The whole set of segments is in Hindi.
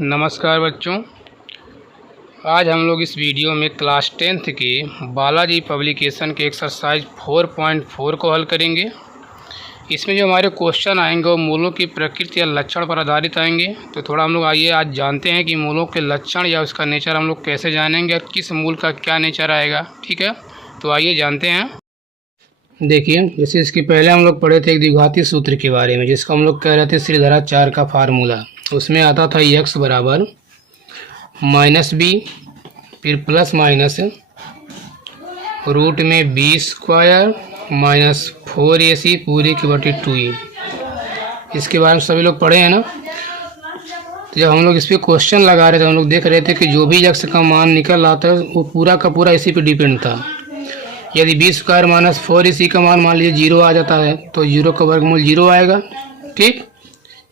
नमस्कार बच्चों, आज हम लोग इस वीडियो में क्लास 10th के बालाजी पब्लिकेशन के एक्सरसाइज 4.4 को हल करेंगे। इसमें जो हमारे क्वेश्चन आएंगे वो मूलों की प्रकृति या लक्षण पर आधारित आएंगे। तो थोड़ा हम लोग आइए आज जानते हैं कि मूलों के लक्षण या उसका नेचर हम लोग कैसे जानेंगे और किस मूल का क्या नेचर आएगा। ठीक है, तो आइए जानते हैं। देखिए, जैसे इसके पहले हम लोग पढ़े थे एक द्विघाती सूत्र के बारे में, जिसको हम लोग कह रहे थे श्रीधरा 4 का फार्मूला। उसमें आता था x बराबर -b फिर प्लस माइनस रूट में b² माइनस 4ac पूरे की बटे 2e। इसके बारे में सभी लोग पढ़े हैं ना। तो जब हम लोग इस पर क्वेश्चन लगा रहे थे, हम लोग देख रहे थे कि जो भी x का मान निकल आता है वो पूरा का पूरा इसी पे डिपेंड था। यदि b² माइनस 4ac का मान लीजिए 0 आ जाता है तो 0 का वर्गमूल 0 आएगा। ठीक,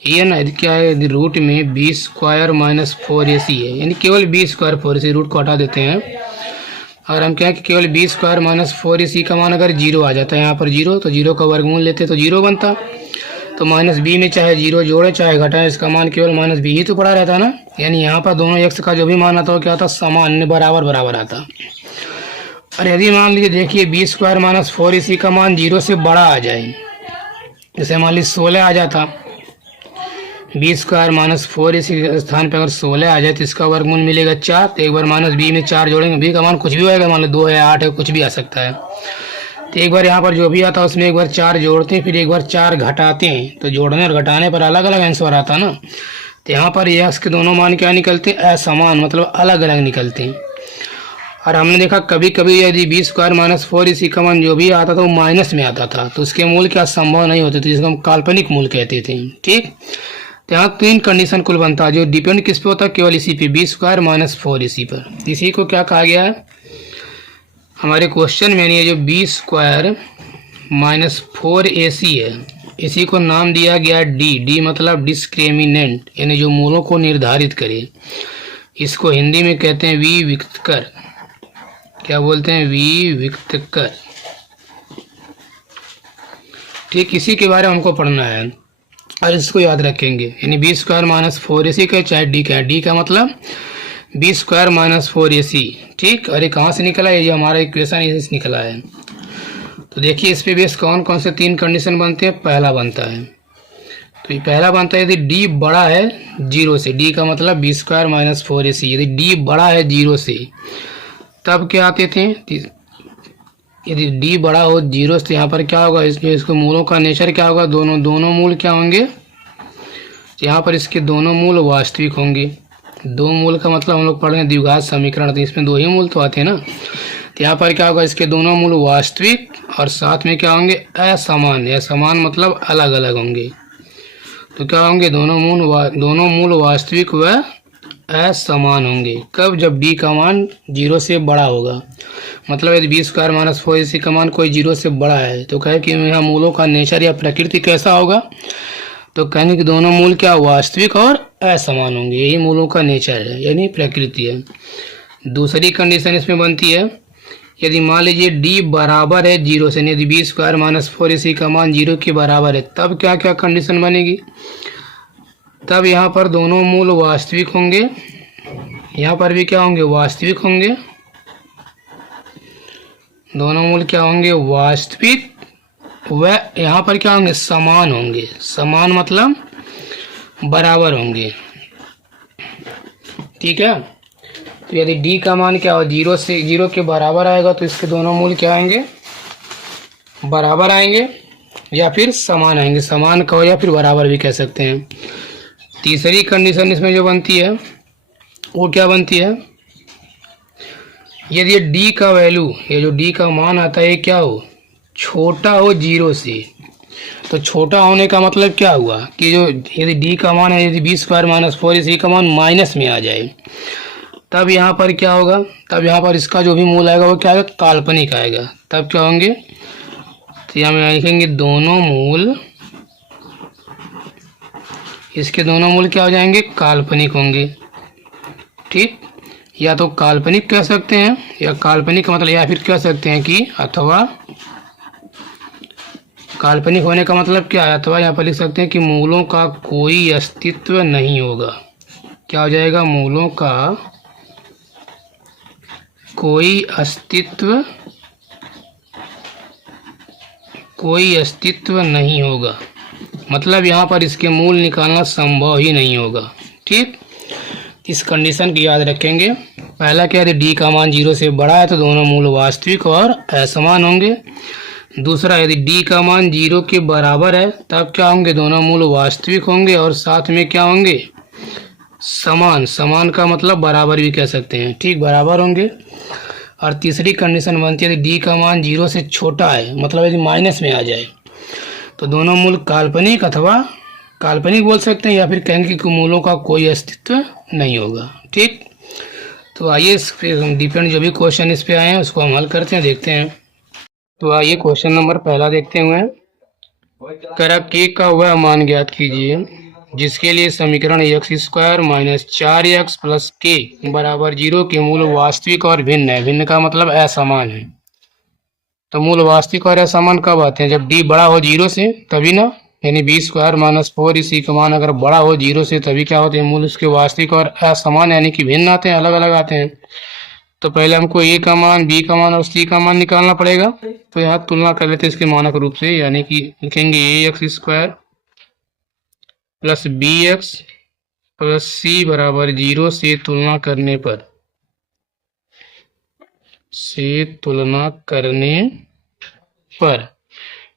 ये ना क्या है, यदि रूट में b² माइनस 4ac है, यानी केवल b² 4ac, रूट को हटा देते हैं और हम क्या है कि केवल b² माइनस 4ac का मान अगर 0 आ जाता है, यहाँ पर 0, तो 0 का वर्गमूल लेते तो 0 बनता। तो माइनस b में चाहे 0 जोड़े चाहे घटाएं, इसका मान केवल माइनस b ही तो पड़ा रहता ना। यानी यहाँ पर दोनों x का जो भी मान आता हो क्या आता, समान बराबर बराबर आता। और यदि मान लीजिए देखिए b² माइनस 4ac का मान 0 से बड़ा आ जाए, जैसे मान लीजिए 16 आ जाता, b² माइनस 4ac के स्थान पर अगर 16 आ जाए तो इसका वर्गमूल मिलेगा 4। तो एक बार माइनस b में 4 जोड़ेंगे, b का मान कुछ भी होएगा, मान लो 2 है 8 है कुछ भी आ सकता है। तो एक बार यहाँ पर जो भी आता है उसमें एक बार 4 जोड़ते हैं, फिर एक बार 4 घटाते हैं, तो जोड़ने और घटाने पर अलग अलग आंसर आता ना। तो यहाँ पर x के दोनों मान क्या निकलते हैं, असमान, मतलब अलग अलग निकलते हैं। और हमने देखा कभी कभी यदि b² माइनस 4ac का मान जो भी आता था वो माइनस में आता था, तो उसके मूल क्या संभव नहीं होते थे, जिसको हम काल्पनिक मूल कहते थे। ठीक, तो यहाँ 3 कंडीशन कुल बनता है, जो डिपेंड किस पे होता है, केवल इसी पे, b² माइनस 4ac पर। इसी को क्या कहा गया है हमारे क्वेश्चन में, ये जो b² माइनस 4ac है, इसी को नाम दिया गया डी मतलब डिस्क्रिमिनेंट, यानी जो मूलों को निर्धारित करे। इसको हिंदी में कहते हैं विविक्तकर। क्या बोलते हैं, विविक्तकर। ठीक, इसी के बारे में हमको पढ़ना है और इसको याद रखेंगे। यानी b² माइनस 4ac का चाहे d का, d का मतलब b² माइनस 4ac। ठीक, और ये कहाँ से निकला है, ये हमारा इक्वेशन यहीं से निकला है। तो देखिए इस पे बेस कौन कौन से 3 कंडीशन बनते हैं। पहला बनता है, तो ये पहला बनता है यदि d बड़ा है 0 से, d का मतलब b² माइनस 4ac, यदि d बड़ा है 0 से तब क्या आते थे, यदि d बड़ा हो 0 से, यहाँ पर क्या होगा, इसको मूलों का नेचर क्या होगा, दोनों मूल क्या होंगे, यहाँ पर इसके दोनों मूल वास्तविक होंगे। 2 मूल का मतलब हम लोग पढ़ रहे हैं द्विघात समीकरण, तो इसमें 2 ही मूल तो आते हैं ना। तो यहाँ पर क्या होगा, इसके दोनों मूल वास्तविक और साथ में क्या होंगे, असमान। असमान मतलब अलग अलग होंगे। तो क्या होंगे, दोनों मूल वास्तविक व असमान होंगे। कब, जब d का मान 0 से बड़ा होगा। मतलब यदि b² माइनस 4ac का मान कोई 0 से बड़ा है तो कहे कि यहाँ मूलों का नेचर या प्रकृति कैसा होगा, तो कहने कि दोनों मूल क्या वास्तविक और असमान होंगे। यही मूलों का नेचर है, यानी प्रकृति है। दूसरी कंडीशन इसमें बनती है, यदि मान लीजिए d बराबर है 0 से, यदि b² माइनस 4ac का मान 0 के बराबर है, तब क्या क्या कंडीशन बनेगी, तब यहाँ पर दोनों मूल वास्तविक होंगे, यहाँ पर भी क्या होंगे, वास्तविक होंगे। दोनों मूल क्या होंगे, वास्तविक, व यहाँ पर क्या होंगे, समान होंगे। समान मतलब बराबर होंगे। ठीक है, तो यदि d का मान क्या हो 0 के बराबर आएगा तो इसके दोनों मूल क्या आएंगे, बराबर आएंगे या फिर समान आएंगे। समान कहो या फिर बराबर भी कह सकते हैं। तीसरी कंडीशन इसमें जो बनती है वो क्या बनती है, यदि d का वैल्यू, ये जो d का मान आता है क्या हो, छोटा हो 0 से। तो छोटा होने का मतलब क्या हुआ कि जो यदि d का मान है, यदि b² माइनस 4ac का मान माइनस में आ जाए, तब यहाँ पर क्या होगा, तब यहाँ पर इसका जो भी मूल आएगा वो क्या आएगा, काल्पनिक आएगा। तब क्या होंगे, तो यहाँ में लिखेंगे दोनों मूल, इसके दोनों मूल क्या हो जाएंगे, काल्पनिक होंगे। ठीक, या तो काल्पनिक कह सकते हैं, या काल्पनिक का मतलब, या फिर कह सकते हैं कि अथवा, काल्पनिक होने का मतलब क्या है, अथवा यहाँ पर लिख सकते हैं कि मूलों का कोई अस्तित्व नहीं होगा। क्या हो जाएगा, मूलों का कोई अस्तित्व नहीं होगा। मतलब यहाँ पर इसके मूल निकालना संभव ही नहीं होगा। ठीक, इस कंडीशन को याद रखेंगे। पहला क्या है, डी का मान 0 से बड़ा है तो दोनों मूल वास्तविक और असमान होंगे। दूसरा, यदि डी का मान 0 के बराबर है तब क्या होंगे, दोनों मूल वास्तविक होंगे और साथ में क्या होंगे, समान। समान का मतलब बराबर भी कह सकते हैं। ठीक, बराबर होंगे। और तीसरी कंडीशन बनती है, यदि डी का मान 0 से छोटा है, मतलब यदि माइनस में आ जाए तो दोनों मूल काल्पनिक अथवा काल्पनिक बोल सकते हैं, या फिर कहेंगे कि मूलों का कोई अस्तित्व नहीं होगा। ठीक, तो आइए इस पे हम डिपेंड जो भी क्वेश्चन इस पे आए हैं उसको हम हल करते हैं, देखते हैं। तो आइए क्वेश्चन नंबर पहला देखते हुए, करा के का वह मान ज्ञात कीजिए जिसके लिए समीकरण x square minus 4x plus के बराबर 0 के मूल वास्तविक और भिन्न है। भिन्न का मतलब असमान है। तो मूल वास्तविक और असमान कब आते हैं, जब डी बड़ा हो 0 से तभी ना, यानी बी स्क्वायर माइनस 4 इसी का मान अगर बड़ा हो 0 से तभी क्या होते हैं, मूल उसके वास्तविक और असमान यानी कि भिन्न आते हैं, अलग अलग आते हैं। तो पहले हमको ए का मान, बी का मान और सी का मान निकालना पड़ेगा। तो यहाँ तुलना कर लेते हैं इसके मानक रूप से, यानी कि लिखेंगे a x square plus b x plus c बराबर 0 से तुलना करने पर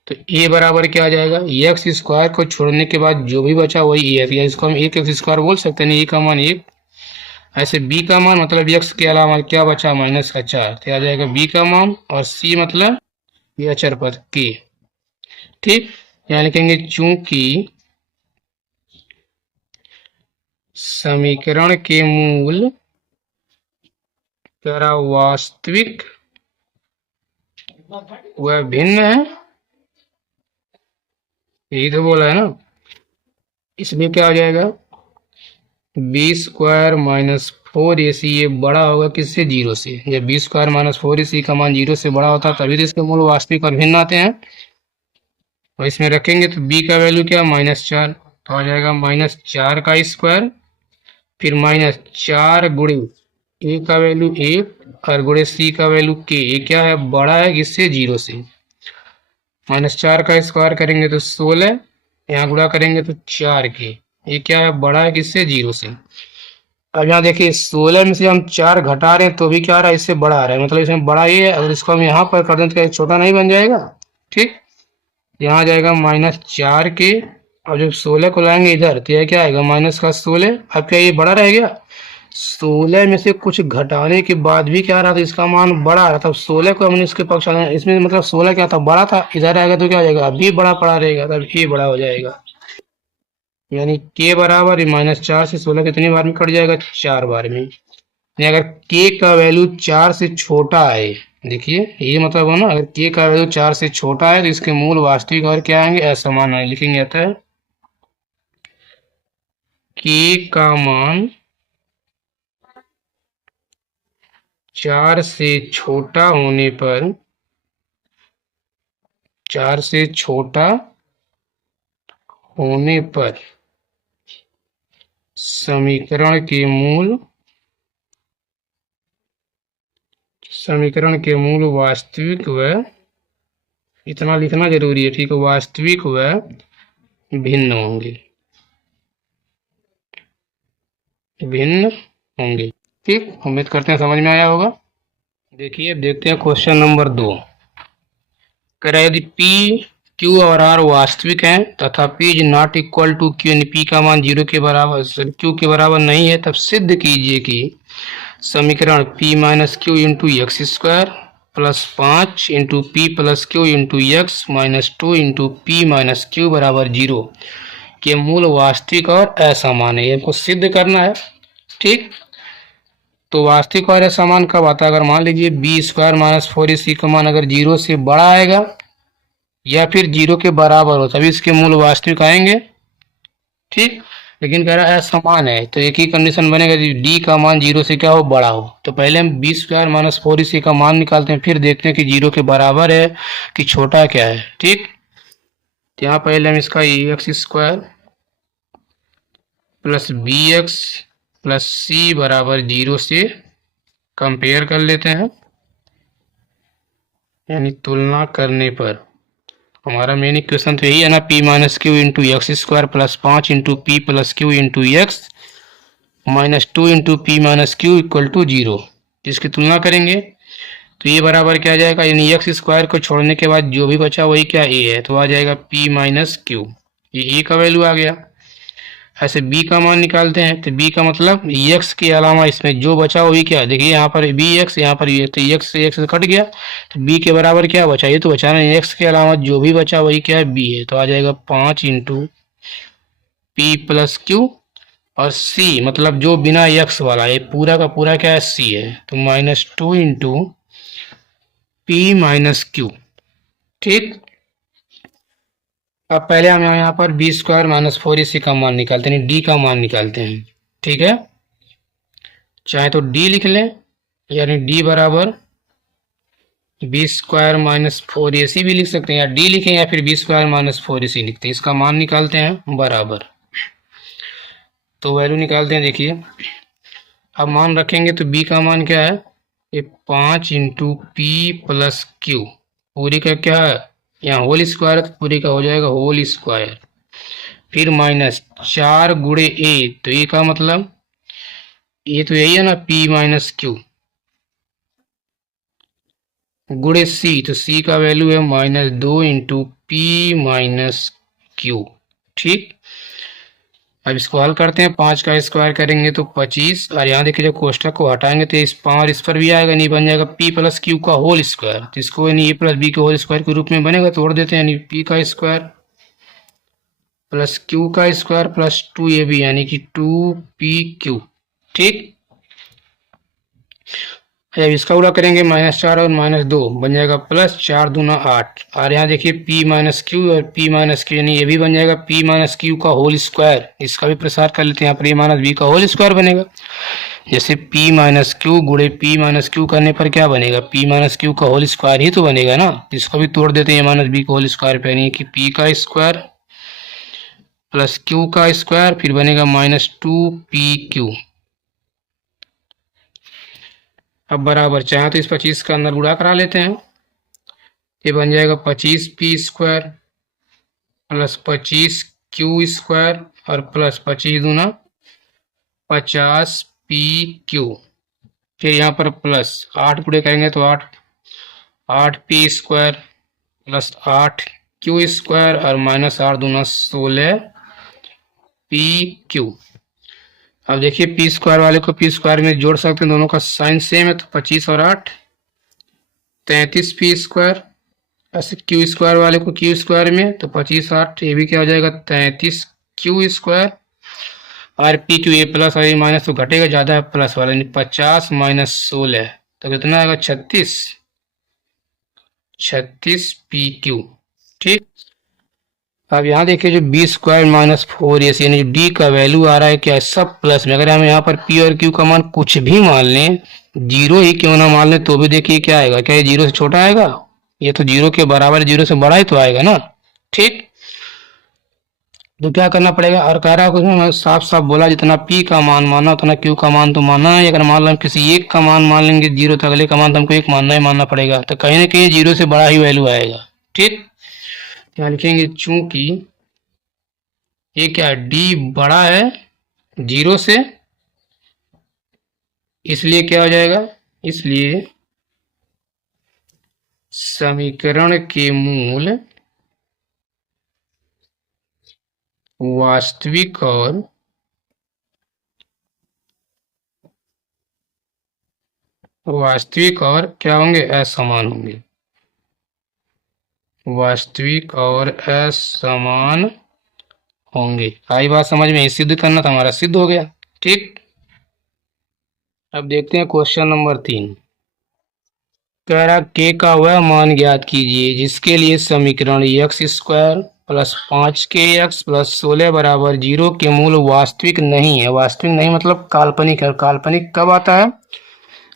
तो ए बराबर क्या आ जाएगा, एक्स स्क्वायर को छोड़ने के बाद जो भी बचा वही ए है, इसको हम एक एक्स स्क्वायर बोल सकते हैं। ए का मान 1, ऐसे बी का मान मतलब एक्स के अलावा क्या बचा, माइनस का 4, तो आ जाएगा बी का मान, और सी मतलब ये अचर पद के। ठीक, यहाँ लिखेंगे चूंकि समीकरण के मूल तेरा वास्तविक वह भिन्न है, यही तो बोला है ना, इसमें क्या हो जाएगा, बी स्क्वायर माइनस 4ac ये बड़ा होगा किससे, 0 से। जब बी स्क्वायर माइनस 4ac का मान 0 से बड़ा होता है तभी तो इसके मूल वास्तविक और भिन्न आते हैं। और इसमें रखेंगे तो b का वैल्यू क्या, -4, तो आ जाएगा -4 का स्क्वायर, फिर -4 गुणे a का वैल्यू 1 और गुणे c का वैल्यू k। ये क्या है, बड़ा है किससे, 0 से। -4 का स्क्वायर करेंगे तो 16, यहाँ गुणा करेंगे तो 4 के। ये क्या है, बड़ा है किससे, 0 से। अब यहाँ देखिए 16 में से हम 4 घटा रहे हैं तो भी क्या आ रहा है, इससे बड़ा आ रहा है, मतलब इसमें बड़ा ये है। अगर इसको हम यहाँ पर कर दें तो क्या छोटा नहीं बन जाएगा। ठीक, यहाँ आ जाएगा -4 के, और जब 16 को लाएंगे इधर तो यह क्या आएगा, -16। अब क्या ये बड़ा रह गया, 16 में से कुछ घटाने के बाद भी क्या आ रहा था, इसका मान बड़ा आ रहा था। 16 को हमने इसके पक्ष आना, इसमें मतलब 16 क्या था, बड़ा था, इधर आएगा तो क्या हो जाएगा, अभी बड़ा पड़ा रहेगा, तब ये बड़ा हो जाएगा। यानी के बराबर -4 से 16 कितनी बार में कट जाएगा, 4 बार में। अगर के का वैल्यू 4 से छोटा है, देखिए ये मतलब हो ना, अगर के का वैल्यू 4 से छोटा है तो इसके मूल वास्तविक और क्या आएंगे, असमान आएंगे। लिखेंगे अतः के का मान 4 से छोटा होने पर, 4 से छोटा होने पर समीकरण के मूल वास्तविक व, इतना लिखना जरूरी है, ठीक है, वास्तविक व भिन्न होंगे, भिन्न होंगे। ठीक, उम्मीद करते हैं समझ में आया होगा। देखिए अब देखते हैं क्वेश्चन नंबर 2। कह रहा है यदि P, Q और R वास्तविक हैं तथा P is not equal to Q, यानी P का मान 0 के बराबर, Q के बराबर नहीं है, तब सिद्ध कीजिए कि समीकरण P minus Q into X square plus 5 into P plus Q into X minus 2 into P minus Q बराबर 0 के मूल वास्तविक और असमान है। ये हमको सिद्ध करना है। ठीक, तो वास्तविक और असमान कब आता है, अगर मान लीजिए बी स्क्वायर माइनस 4ac का मान अगर 0 से बड़ा आएगा या फिर 0 के बराबर हो तभी इसके मूल वास्तविक आएंगे। ठीक, लेकिन कह रहा है असमान है तो एक ही कंडीशन बनेगा, डी का मान 0 से क्या हो, बड़ा हो। तो पहले हम बी स्क्वायर माइनस 4ac का मान निकालते हैं, फिर देखते हैं कि 0 के बराबर है कि छोटा क्या है। ठीक, तो यहाँ पहले हम इसका x square plus b x plus c बराबर 0 से कंपेयर कर लेते हैं, यानी तुलना करने पर। हमारा मेन इक्वेशन तो यही है ना, P minus Q into X square plus 5 into P plus Q into X minus 2 into P minus Q equal to 0। इसकी तुलना करेंगे तो ये बराबर क्या आ जाएगा, यानी एक्स स्क्वायर को छोड़ने के बाद जो भी बचा वही क्या ए है, तो आ जाएगा पी माइनस क्यू, ये ए का वैल्यू आ गया। ऐसे बी का मान निकालते हैं तो बी का मतलब एक्स के अलावा इसमें जो बचा वही क्या, देखिए यहाँ पर बी एक्स, यहाँ पर ये, तो एक्स से एक्स कट गया तो बी के बराबर क्या बचा, ये तो बचा नहीं, एक्स के अलावा जो भी बचा वही क्या है बी है, तो आ जाएगा 5 इंटू पी प्लस क्यू और सी मतलब जो बिना एक्स वाला, ये पूरा का पूरा क्या है सी है, तो -2 इंटू पी माइनस क्यू। ठीक, अब पहले हम यहाँ पर बी स्क्वायर माइनस 4ac का मान निकालते हैं, डी का मान निकालते हैं। ठीक है, चाहे तो डी लिख लें, यानी डी बराबर बी स्क्वायर माइनस 4ac भी लिख सकते हैं, या डी लिखें या फिर बी स्क्वायर माइनस 4ac लिखते हैं। इसका मान निकालते हैं बराबर, तो वैल्यू निकालते हैं। देखिए अब मान रखेंगे तो बी का मान क्या है, ये 5 इंटू पी प्लस क्यू, पूरी का क्या है यहाँ होल स्क्वायर है तो पूरी का हो जाएगा होल स्क्वायर, फिर माइनस 4 गुणे ए, तो ए का मतलब ये तो यही है ना पी माइनस क्यू, गुणे सी, तो सी का वैल्यू है -2 इंटू पी माइनस क्यू। ठीक, अब इसको हल करते हैं, 5 का स्क्वायर करेंगे तो 25, और यहाँ देखिए जब कोष्ठक को हटाएंगे तो इस 5 इस पर भी आएगा, नहीं बन जाएगा p प्लस क्यू का होल स्क्वायर, तो इसको यानी a प्लस बी के होल स्क्वायर के रूप में बनेगा, तोड़ देते हैं, यानी p का स्क्वायर प्लस q का स्क्वायर प्लस 2ab यानी कि 2pq। ठीक, अब इसका उड़ा करेंगे -4 और -2 बन जाएगा +4 दूना 8, और यहाँ देखिए p माइनस क्यू और p माइनस क्यू, यानी ये भी बन जाएगा p माइनस क्यू का होल स्क्वायर, इसका भी प्रसार कर लेते हैं, यहाँ पर a माइनस बी का होल स्क्वायर बनेगा। जैसे p माइनस क्यू गुणे p माइनस क्यू करने पर क्या बनेगा, p माइनस क्यू का होल स्क्वायर ही तो बनेगा ना, इसको भी तोड़ देते हैं a माइनस बी का होल स्क्वायर पे, यानी कि p का स्क्वायर प्लस q का स्क्वायर फिर बनेगा -2pq। अब बराबर चाहे तो इस 25 का अंदर गुणा करा लेते हैं, ये बन जाएगा 25p square plus 25q square और प्लस 25 दूना 50pq, फिर यहाँ पर प्लस 8 गुणे करेंगे तो 8p square plus 8q square और -8 दूना 16pq। अब देखिए पी स्क्वायर वाले को पी स्क्वायर में जोड़ सकते हैं, दोनों का साइन सेम है, तो 25 और 8 33p स्क्वायर, ऐसे क्यू स्क्वायर वाले को क्यू स्क्वायर में तो 25 8 ये भी क्या हो जाएगा 33q स्क्वायर, और पी क्यू ए प्लस और ये माइनस तो घटेगा ज़्यादा है प्लस वाला, यानी 50 माइनस 16 तो कितना आएगा 36pq। ठीक, अब यहाँ देखिए जो बी स्क्वायर माइनस 4ac यानी जो डी का वैल्यू आ रहा है क्या है सब प्लस में, अगर हम यहाँ पर पी और क्यू का मान कुछ भी मान लें, 0 ही क्यों ना मान लें तो भी देखिए क्या आएगा, क्या ये 0 से छोटा आएगा, ये तो 0 के बराबर 0 से बड़ा ही तो आएगा ना। ठीक, तो क्या करना पड़ेगा, और कह रहा है उसमें साफ साफ बोला जितना p का मान माना उतना q का मान तो मानना है, अगर मान लो हम किसी एक का मान मान लेंगे 0 तो अगले का मान तो हमको एक मानना ही मानना पड़ेगा, तो कहीं ना कहीं 0 से बड़ा ही वैल्यू आएगा। ठीक, यहाँ लिखेंगे चूंकि ये क्या डी बड़ा है 0 से, इसलिए क्या हो जाएगा, इसलिए समीकरण के मूल वास्तविक और क्या होंगे, असमान होंगे, वास्तविक और असमान होंगे। आई बात समझ में, सिद्ध करना था हमारा सिद्ध हो गया। ठीक, अब देखते हैं क्वेश्चन नंबर 3, कह रहा के का वह मान ज्ञात कीजिए जिसके लिए समीकरण x square plus 5kx plus 16 बराबर 0 के मूल वास्तविक नहीं है। वास्तविक नहीं मतलब काल्पनिक है, काल्पनिक कब आता है,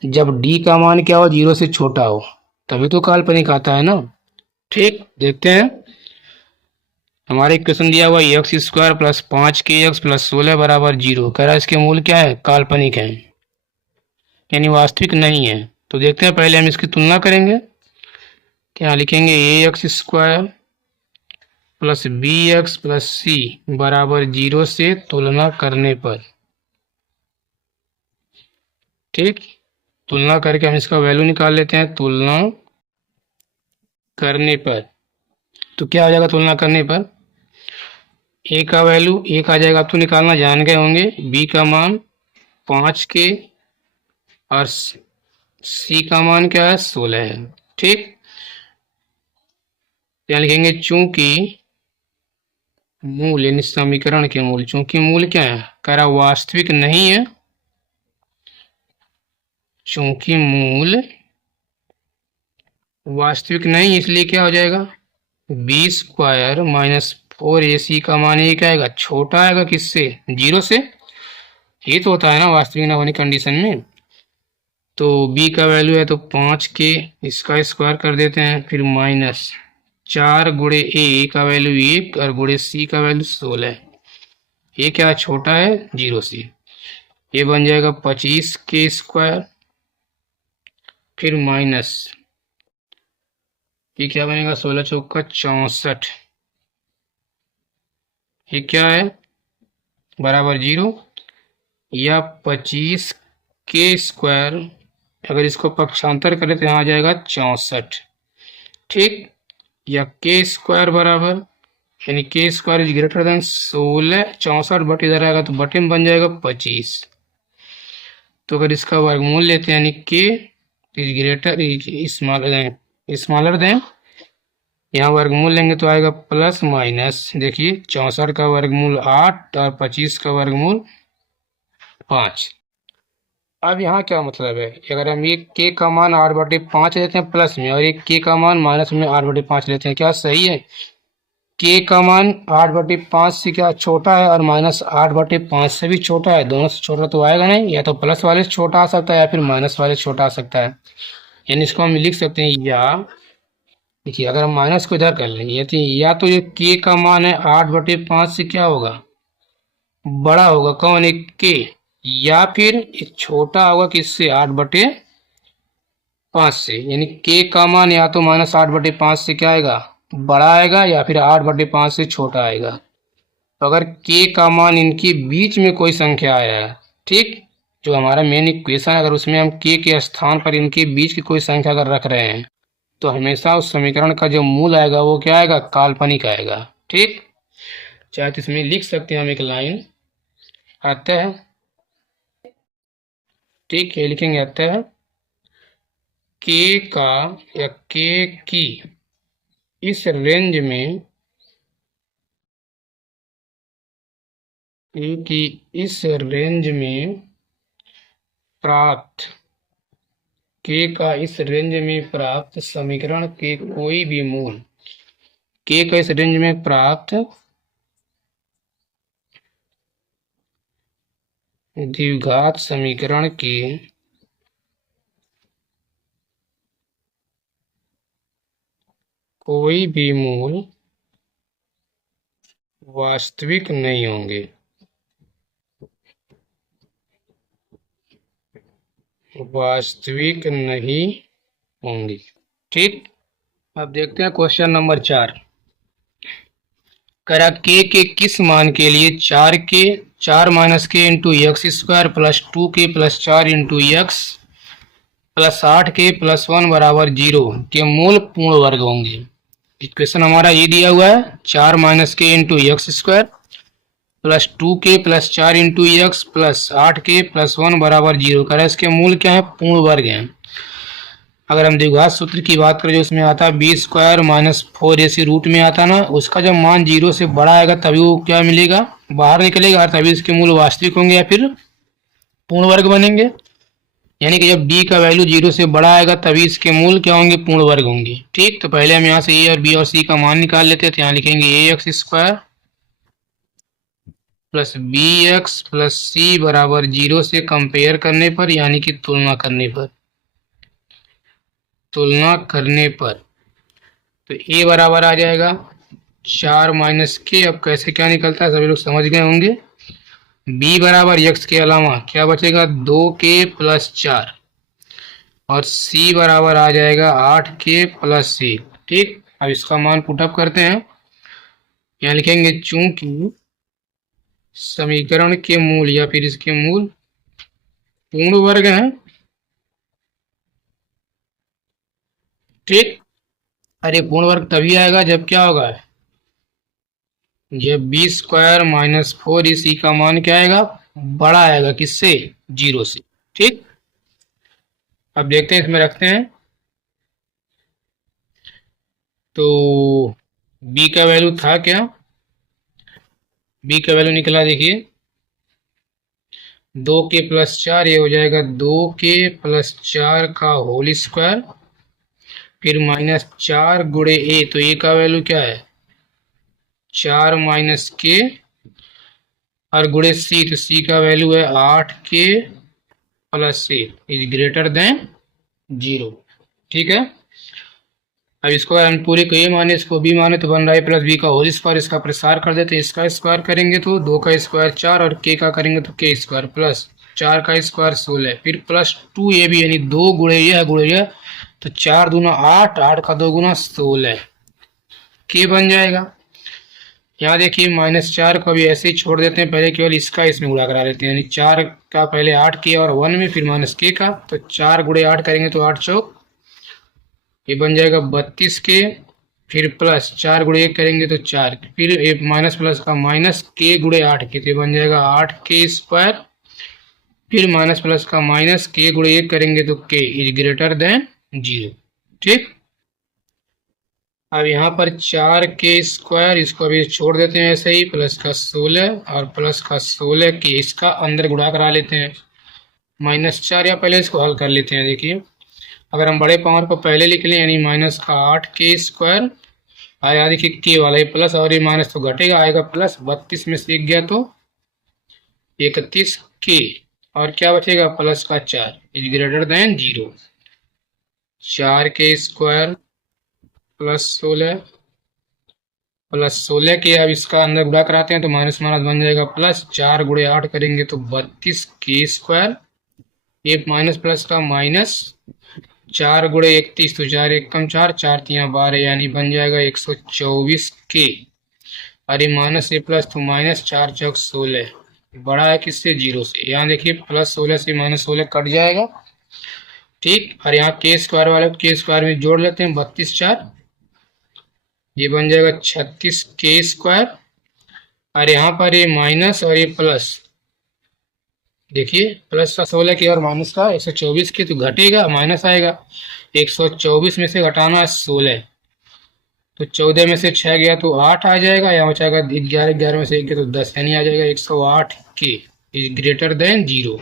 जब डी का मान क्या हो 0 से छोटा हो, तभी तो काल्पनिक आता है ना। ठीक, देखते हैं हमारे इक्वेशन दिया हुआ x square plus 5 kx plus 16 बराबर 0। कह रहा है इसके मूल क्या है, काल्पनिक है, यानी वास्तविक नहीं है। तो देखते हैं, पहले हम इसकी तुलना करेंगे। क्या लिखेंगे, a x square plus b x plus c बराबर 0 से तुलना करने पर, ठीक, तुलना करके हम इसका वैल्यू निकाल लेते हैं। तुलना करने पर तो क्या हो जाएगा, तुलना करने पर ए का वैल्यू एक आ जाएगा, आप तो निकालना जान गए होंगे। बी का मान 5 के और सी का मान क्या है, 16 है, ठीक। यहाँ लिखेंगे चूंकि मूल, यानी समीकरण के मूल, चूंकि मूल क्या है, कह रहा वास्तविक नहीं है, चूंकि मूल वास्तविक नहीं, इसलिए क्या हो जाएगा, बी स्क्वायर माइनस 4ac का मान ये क्या आएगा, छोटा आएगा किससे, 0 से। ये तो होता है ना वास्तविक ना होने कंडीशन में। तो b का वैल्यू है तो 5 के, इसका स्क्वायर कर देते हैं, फिर माइनस 4 गुणे a का वैल्यू 1 और गुणे c का वैल्यू 16। ये क्या छोटा है 0 से। ये बन जाएगा 25 के स्क्वायर, फिर माइनस ये क्या बनेगा, 16 चौका 64, ये क्या है बराबर 0, या 25 के स्क्वायर, अगर इसको पक्षांतर करें तो यहाँ आ जाएगा 64, ठीक। या के स्क्वायर बराबर, यानी के स्क्वायर इज ग्रेटर देन 16, 64 बटे इधर आएगा तो बटे में बन जाएगा 25। तो अगर इसका वर्गमूल लेते हैं, यानी के इज ग्रेटर स्मॉलर देन, यहाँ वर्गमूल लेंगे तो आएगा प्लस माइनस, देखिए 64 का वर्गमूल 8 और 25 का वर्गमूल 5। अब यहाँ क्या मतलब है, अगर हम एक के का मान 8/5 लेते हैं प्लस में, और एक के का मान माइनस में 8/5 लेते हैं, क्या सही है, के का मान 8/5 से क्या छोटा है और माइनस 8/5 से भी छोटा है, दोनों से छोटा तो आएगा नहीं, या तो प्लस वाले से छोटा आ सकता है या फिर माइनस वाले से छोटा आ सकता है। यानी इसको हम लिख सकते हैं, या देखिए अगर हम माइनस को इधर कर लेंगे, या तो ये के का मान है 8/5 से क्या होगा, बड़ा होगा, कौन, एक के, या फिर एक छोटा होगा किससे, 8/5 से। यानी के का मान या तो -8/5 से क्या आएगा, बड़ा आएगा, या फिर 8/5 से छोटा आएगा। तो अगर के का मान इनके बीच में कोई संख्या आया है, ठीक, जो हमारा मेन इक्वेशन है, अगर उसमें हम के स्थान पर इनके बीच की कोई संख्या अगर रख रहे हैं, तो हमेशा उस समीकरण का जो मूल आएगा वो क्या आएगा, काल्पनिक आएगा, ठीक। चाहे तो इसमें लिख सकते हैं हम एक लाइन, अतः, ठीक, ये लिखेंगे, अतः के का या के की इस रेंज में, के की इस रेंज में प्राप्त, के का इस रेंज में प्राप्त समीकरण के कोई भी मूल, के का इस रेंज में प्राप्त द्विघात समीकरण के कोई भी मूल वास्तविक नहीं होंगे, वास्तविक नहीं होंगे, ठीक। अब देखते हैं क्वेश्चन नंबर 4। करा के किस मान के लिए 4 माइनस के इंटू एक्स स्क्वायर प्लस 2 के प्लस 4 इंटू एक्स प्लस 8 के प्लस 1 बराबर 0 के मूल पूर्ण वर्ग होंगे। इक्वेशन हमारा ये दिया हुआ है, 4 माइनस के इंटू एक्स स्क्वायर प्लस 2 के प्लस 4 इंटू एक्स प्लस 8 के प्लस 1 बराबर 0। कह रहा है इसके मूल क्या है, पूर्ण वर्ग हैं। अगर हम द्विघात सूत्र की बात करें, जो उसमें आता है B square minus 4ac root में आता ना, उसका जब मान 0 से बड़ा आएगा तभी वो क्या मिलेगा, बाहर निकलेगा, और तभी इसके मूल वास्तविक होंगे या फिर पूर्ण वर्ग बनेंगे। यानी कि जब d का वैल्यू 0 से बड़ा आएगा तभी इसके मूल क्या होंगे, पूर्ण वर्ग होंगे, ठीक। तो पहले हम यहाँ से a और b और c का मान निकाल लेते हैं। तो यहाँ लिखेंगे a x square plus b x plus c बराबर 0 से कंपेयर करने पर, यानी कि तुलना करने पर, तुलना करने पर, तो a बराबर आ जाएगा 4 माइनस के। अब कैसे क्या निकलता है सभी लोग समझ गए होंगे। b बराबर x के अलावा क्या बचेगा, 2k प्लस 4, और c बराबर आ जाएगा 8k प्लस c। ठीक, अब इसका मान पुटअप करते हैं। यहाँ लिखेंगे चूंकि समीकरण के मूल या फिर इसके मूल पूर्ण वर्ग हैं। ठीक, अरे पूर्ण वर्ग तभी आएगा जब क्या होगा, जब बी स्क्वायर माइनस 4ac का मान क्या आएगा, बड़ा आएगा, किससे, 0 से। ठीक, अब देखते हैं, इसमें रखते हैं। तो b का वैल्यू था क्या, b का वैल्यू निकला, देखिए 2k प्लस 4, ये हो जाएगा 2k प्लस 4 का होल स्क्वायर, फिर माइनस 4 गुणे a, तो a का वैल्यू क्या है, 4 माइनस के, और गुणे c, तो c का वैल्यू है 8k plus c is greater than 0। ठीक है, अब इसको हम पूरे को a माने, इसको b माने, तो बन रहा है प्लस b का होल स्क्वायर। इसका प्रसार कर देते, इसका स्क्वायर करेंगे तो 2 का स्क्वायर 4, और k का करेंगे तो k स्क्वायर, प्लस 4 का स्क्वायर 16, फिर प्लस 2ab, यानी 2 गुणे यह गुणे यह, तो 4 दूना 8, 8 का 2 गुना 16, k बन जाएगा। यहाँ देखिए -4 को भी ऐसे ही छोड़ देते हैं, पहले केवल इसका इसमें गुणा करा लेते हैं, यानी 4 का पहले 8 के और 1 में, फिर माइनस के का, तो 4 गुणे 8 करेंगे तो 8 चौक, ये बन जाएगा 32 के, फिर प्लस 4 गुणे 1 करेंगे तो 4, फिर माइनस प्लस का माइनस के गुणे 8 के, तो ये बन जाएगा 8k स्क्वायर, फिर माइनस प्लस का माइनस के गुणे 1 करेंगे तो k इज ग्रेटर देन 0। ठीक, अब यहाँ पर 4k स्क्वायर, इसको अभी छोड़ देते हैं ऐसे ही, प्लस का 16 और प्लस का 16 के, इसका अंदर गुणा करा लेते हैं, -4, या पहले इसको हल कर लेते हैं। देखिए, अगर हम बड़े पावर को पहले लिख लें, यानी माइनस का 8k स्क्वायर आया, देखिए के वाला ही प्लस, और ये माइनस तो घटेगा, आएगा प्लस, 32 में से 1 गया तो 31k, और क्या बचेगा, प्लस का 4 is greater than 0। 4k square plus 16 के, अब इसका अंदर गुणा कराते हैं तो माइनस माइनस बन जाएगा प्लस, 4 गुणे 8 करेंगे तो 32k स्क्वायर, ये माइनस प्लस का माइनस, 4 गुणे 31, तो 4 एकम 4, 4 तिया 12, यानी बन जाएगा 124k, अरे माइनस ए प्लस तो माइनस, 4 चौक 16, बड़ा है किससे, 0 से। यहाँ देखिए प्लस 16 से माइनस 16 कट जाएगा। ठीक, और यहाँ के स्क्वायर वाले के स्क्वायर में जोड़ लेते हैं, 32 4, ये बन जाएगा 36k स्क्वायर, और यहाँ पर ये माइनस और ये प्लस, देखिए प्लस का 16 की और माइनस का 124 की, तो घटेगा, माइनस आएगा, 124 में से घटाना है 16, तो 14 में से 6 गया तो 8 आ जाएगा, यहाँ बचाएगा 11, 11 में से 1 गया तो 10, यानी आ जाएगा 108k इज ग्रेटर देन 0।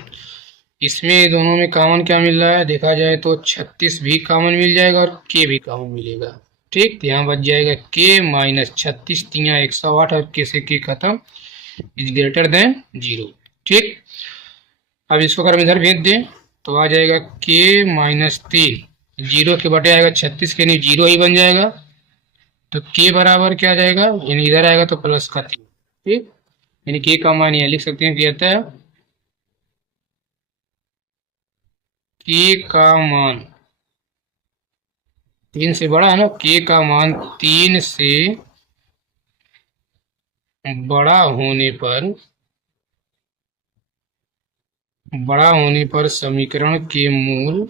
इसमें दोनों में कॉमन क्या मिल रहा है, देखा जाए तो 36 भी कॉमन मिल जाएगा और k भी कॉमन मिलेगा। ठीक, तो यहाँ बच जाएगा k माइनस 36 तिया 108, और k से k खत्म इज ग्रेटर देन 0। ठीक, अब इसको अगर हम इधर भेज दें तो आ जाएगा k माइनस 3, 0 के बटे आएगा 36 के, नहीं 0 ही बन जाएगा, तो k बराबर क्या आ जाएगा, यानी इधर आएगा तो प्लस का 3। ठीक, यानी k का मान यहाँ लिख सकते हैं, कहता है k का मान 3 से बड़ा है ना, k का मान 3 से बड़ा होने पर समीकरण के मूल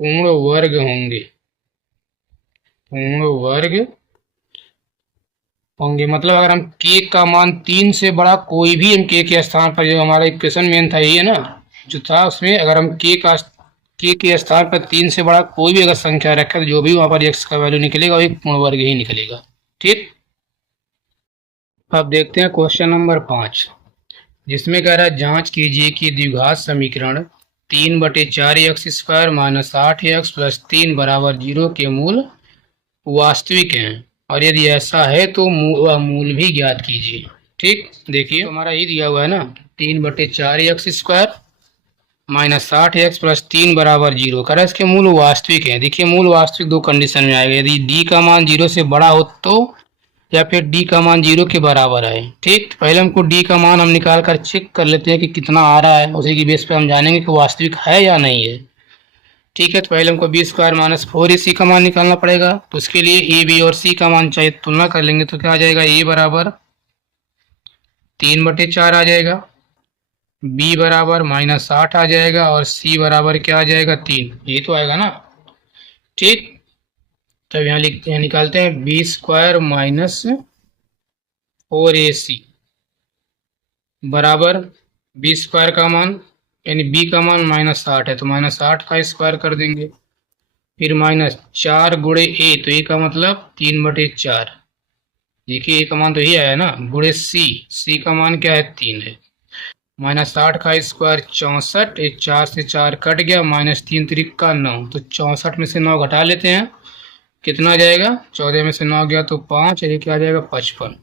पूर्ण वर्ग होंगे। मतलब अगर हम k का मान 3 से बड़ा कोई भी, हम k के स्थान पर, जो हमारा इक्वेशन मेन था ये ना जो था, उसमें अगर हम k के स्थान पर 3 से बड़ा कोई भी अगर संख्या रखे, तो जो भी वहां पर x का वैल्यू निकलेगा वही पूर्ण वर्ग ही निकलेगा। ठीक, अब देखते हैं क्वेश्चन नंबर 5, जिसमें कह रहा है जांच कीजिए कि द्विघात समीकरण 3/4x square minus 8x plus 3 बराबर 0 के मूल वास्तविक हैं, और यदि ऐसा है तो वह मूल भी ज्ञात कीजिए। ठीक, देखिए हमारा ये दिया हुआ है ना, 3/4x स्क्वायर -60x प्लस 3 बराबर 0 करा। इसके मूल वास्तविक है। देखिए मूल वास्तविक दो कंडीशन में आएगा, यदि डी का मान 0 से बड़ा हो तो, या फिर डी का मान 0 के बराबर है। ठीक, तो पहले हमको डी का मान हम निकाल कर चेक कर लेते हैं कि कितना आ रहा है, उसी की बेस पे हम जानेंगे कि वास्तविक है या नहीं है। ठीक है, तो पहले हमको बी स्क्वायर माइनस 4ac का मान निकालना पड़ेगा। तो उसके लिए ए बी और सी का मान चाहिए, तुलना कर लेंगे तो क्या आ जाएगा, ए बराबर 3/4 आ जाएगा, बी बराबर -8 आ जाएगा और सी बराबर क्या आ जाएगा 3। ये तो आएगा ना। ठीक, तब यहाँ लिखते हैं, निकालते हैं बी स्क्वायर माइनस 4ac बराबर बी स्क्वायर का मान यानी बी का मान -8 है तो -8 का स्क्वायर कर देंगे, फिर -4 गुणे ए, तो ए का मतलब 3/4। देखिए ए का मान तो यही आया ना, गुणे सी का मान क्या है 3 है, -8 का स्क्वायर 64, 4 से 4 कट गया, -3 त्रिका 9, तो 64 में से 9 घटा लेते हैं, कितना आ जाएगा, 14 में से 9 गया तो 5, ये क्या आ जाएगा 55।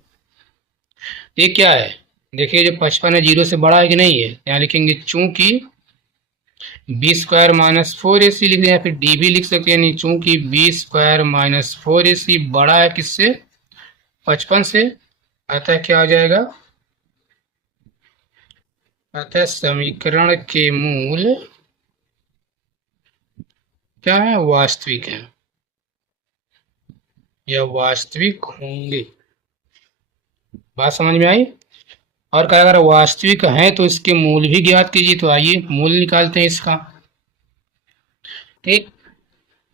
ये क्या है, देखिए जो 55 है 0 से बड़ा है कि नहीं है, यहाँ लिखेंगे चूंकि बी स्क्वायर माइनस 4ac लिख या फिर डी भी लिख सकते हैं, नहीं चूंकि बी स्क्वायर माइनस 4ac बड़ा है किससे, 55 से, अतः क्या आ जाएगा, अतः समीकरण के मूल क्या है, वास्तविक है या वास्तविक होंगे। बात समझ में आई। और क्या, अगर वास्तविक है तो इसके मूल भी ज्ञात कीजिए। तो आइए मूल निकालते हैं इसका। ठीक,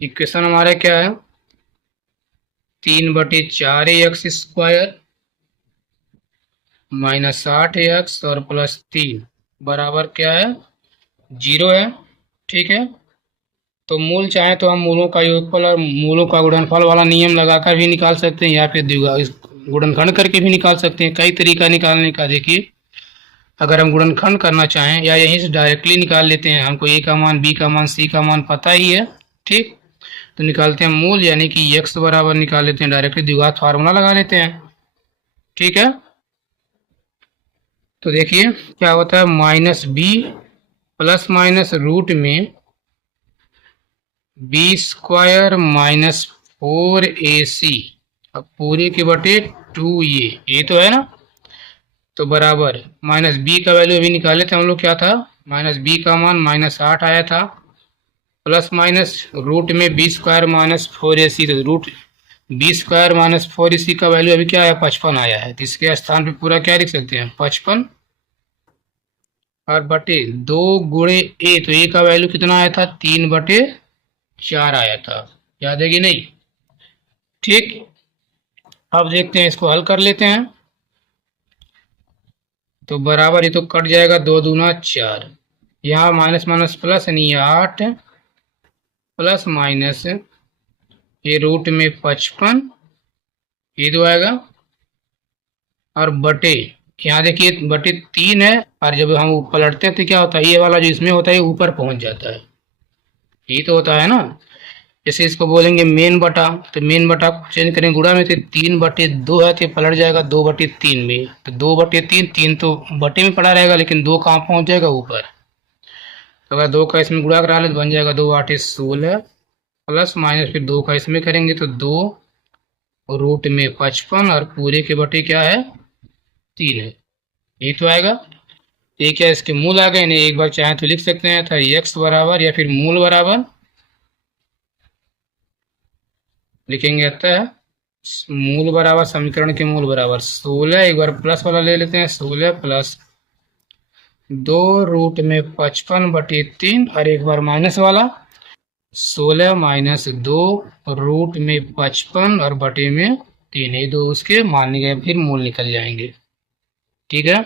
इक्वेशन हमारा क्या है, 3/4ax स्क्वायर -8x और +3 बराबर क्या है 0 है। ठीक है, तो मूल चाहे तो हम मूलों का योगफल और मूलों का गुणनफल वाला नियम लगाकर भी निकाल सकते हैं, या फिर गुणनखंड करके भी निकाल सकते हैं। कई तरीका निकालने का। देखिए अगर हम गुणनखंड करना चाहें या यहीं से डायरेक्टली निकाल लेते हैं, हमको ए का मान, बी का मान, सी का मान पता ही है। ठीक, तो निकालते हैं मूल, यानी कि x बराबर निकाल लेते हैं, डायरेक्टली द्विघात फार्मूला लगा लेते हैं। ठीक है, तो देखिए क्या होता है, -b प्लस माइनस रूट में बी स्क्वायर माइनस 4ac अब पूरे के बटे 2a, ये तो है ना। तो बराबर -b का वैल्यू अभी निकाले थे हम लोग, क्या था, -b का मान -8 आया था, प्लस माइनस रूट में बी स्क्वायर माइनस 4ac, तो root B square minus 4ac का वैल्यू अभी क्या आया, 55 आया है। तो इसके स्थान पे पूरा क्या लिख सकते हैं, 55 और बटे 2 गुणे ए, तो ए का वैल्यू कितना आया था, 3/4 आया था, याद है कि नहीं। ठीक, अब देखते हैं, इसको हल कर लेते हैं। तो बराबर ये तो कट जाएगा, 2 दूना 4, यहाँ माइनस माइनस प्लस यानी 8 प्लस माइनस ये रूट में 55, ये तो आएगा, और बटे यहाँ देखिए बटे 3 है, और जब हम पलटते हैं तो क्या होता है, ये वाला जो इसमें होता है ऊपर पहुंच जाता है, ये तो होता है ना। जैसे इसको बोलेंगे मेन बटा, तो मेन बटा को चेंज करेंगे गुणा में, तो 3/2 है तो पलट जाएगा 2/3 में, तो 2/3, 3 तो बटे में पड़ा रहेगा लेकिन 2 कहाँ पहुंच जाएगा, ऊपर। तो अगर 2 का इसमें गुणा करा ले तो बन जाएगा 2/8 16 प्लस माइनस फिर 2 का इसमें करेंगे तो 2 रूट में 55 और पूरे के बटे क्या है 3 है, ये तो आएगा। ये क्या, इसके मूल आ गए, नहीं एक बार चाहे तो लिख सकते हैं, था x बराबर या फिर मूल बराबर लिखेंगे, अतः मूल बराबर समीकरण के मूल बराबर 16, एक बार प्लस वाला ले लेते हैं, 16 प्लस 2 रूट में 55/3 और एक बार माइनस वाला 16 माइनस 2 रूट में 55 और बटे में 3, ये दो उसके मान गए, फिर मूल निकल जाएंगे। ठीक है।